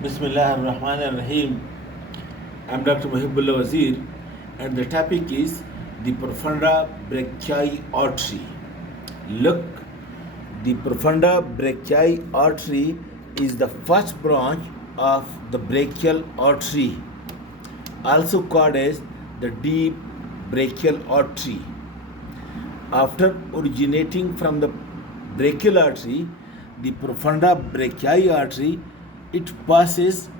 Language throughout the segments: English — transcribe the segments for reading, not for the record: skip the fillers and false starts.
Bismillah ar-Rahman ar-Rahim. I'm Dr. Mohibullah Wazir, and the topic is the Profunda Brachii artery. Look, the Profunda Brachii artery is the first branch of the brachial artery, also called as the deep brachial artery. After originating from the brachial artery, the Profunda Brachii artery, it passes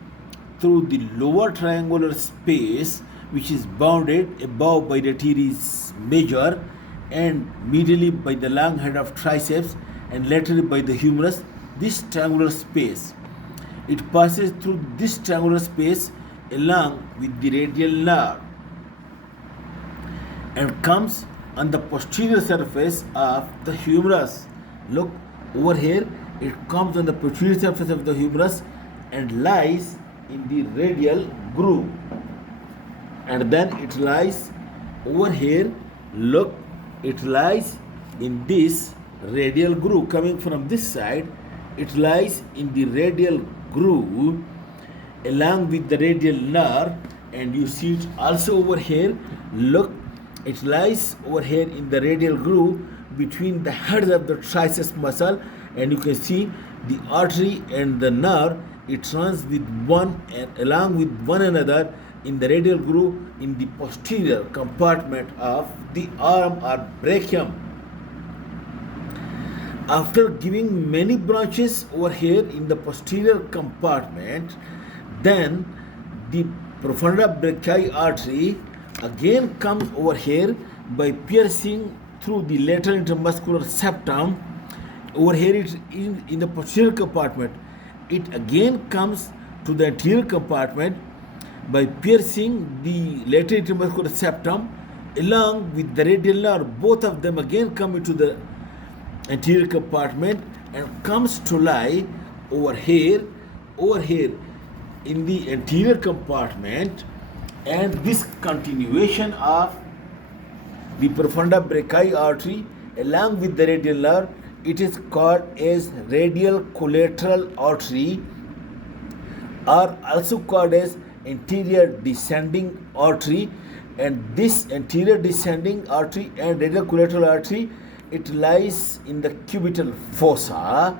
through the lower triangular space which is bounded above by the teres major and medially by the long head of triceps and laterally by the humerus. This triangular space, it passes through this triangular space along with the radial nerve and comes on the posterior surface of the humerus. Look over here, it comes on the posterior surface of the humerus and lies in the radial groove, and then it lies over here. Look, it lies in this radial groove coming from this side. It lies in the radial groove along with the radial nerve, and you see it also over here. Look, it lies over here in the radial groove between the heads of the triceps muscle, and you can see the artery and the nerve. It runs with one and along with one another in the radial groove in the posterior compartment of the arm or brachium. After giving many branches over here in the posterior compartment, then the Profunda Brachii artery again comes over here by piercing through the lateral intermuscular septum. Over here it is in the posterior compartment. It again comes to the anterior compartment by piercing the lateral intermuscular septum along with the radial nerve. Both of them again come into the anterior compartment and comes to lie over here in the anterior compartment. And this continuation of the Profunda Brachii artery along with the radial nerve, it is called as radial collateral artery, or also called as anterior descending artery. And this anterior descending artery and radial collateral artery, it lies in the cubital fossa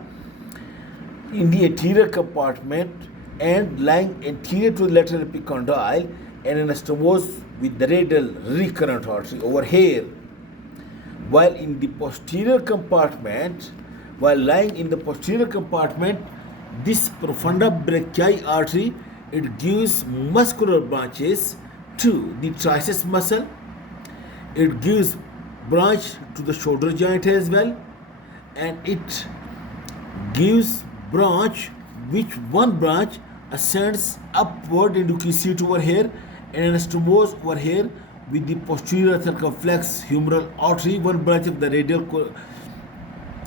in the anterior compartment and lying anterior to the lateral epicondyle and anastomose with the radial recurrent artery over here. While in the posterior compartment, while lying in the posterior compartment, this Profunda Brachii artery, it gives muscular branches to the triceps muscle. It gives branch to the shoulder joint as well, and it gives branch which one branch ascends upward, and you can see it over here, and anastomose over here with the posterior circumflex humeral artery, one branch of the radial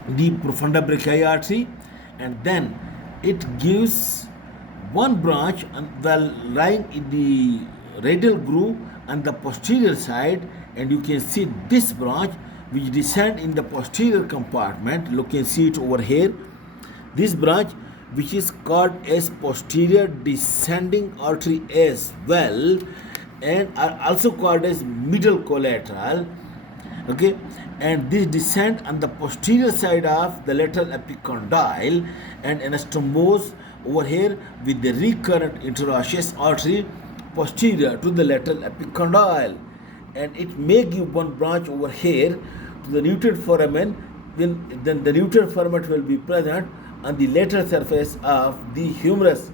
the Profunda Brachii artery, and then it gives one branch while lying in the radial groove on the posterior side, and you can see this branch which descend in the posterior compartment. You can see it over here. This branch which is called as posterior descending artery as well, and are also called as middle collateral. Okay, and this descend on the posterior side of the lateral epicondyle and anastomose over here with the recurrent interosseous artery posterior to the lateral epicondyle, and it may give one branch over here to the nutrient foramen. Then the nutrient foramen will be present on the lateral surface of the humerus.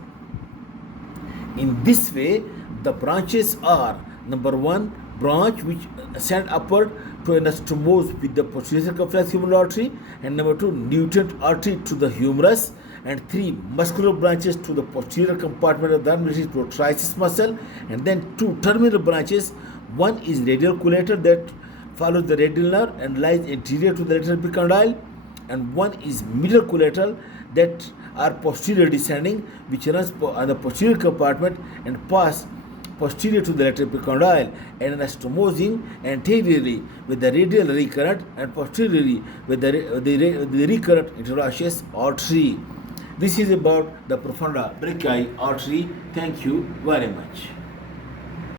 In this way, the branches are: number one, branch which ascend upward to anastomose with the posterior circumflex humeral artery, and number two, nutrient artery to the humerus, and three, muscular branches to the posterior compartment of the arm, which is to triceps muscle, and then two terminal branches. One is radial collateral that follows the radial nerve and lies anterior to the lateral epicondyle, and one is middle collateral that are posterior descending, which runs on the posterior compartment and pass posterior to the lateral epicondyle and anastomosing anteriorly with the radial recurrent and posteriorly with the recurrent interosseous artery. This is about the Profunda Brachii artery. Thank you very much.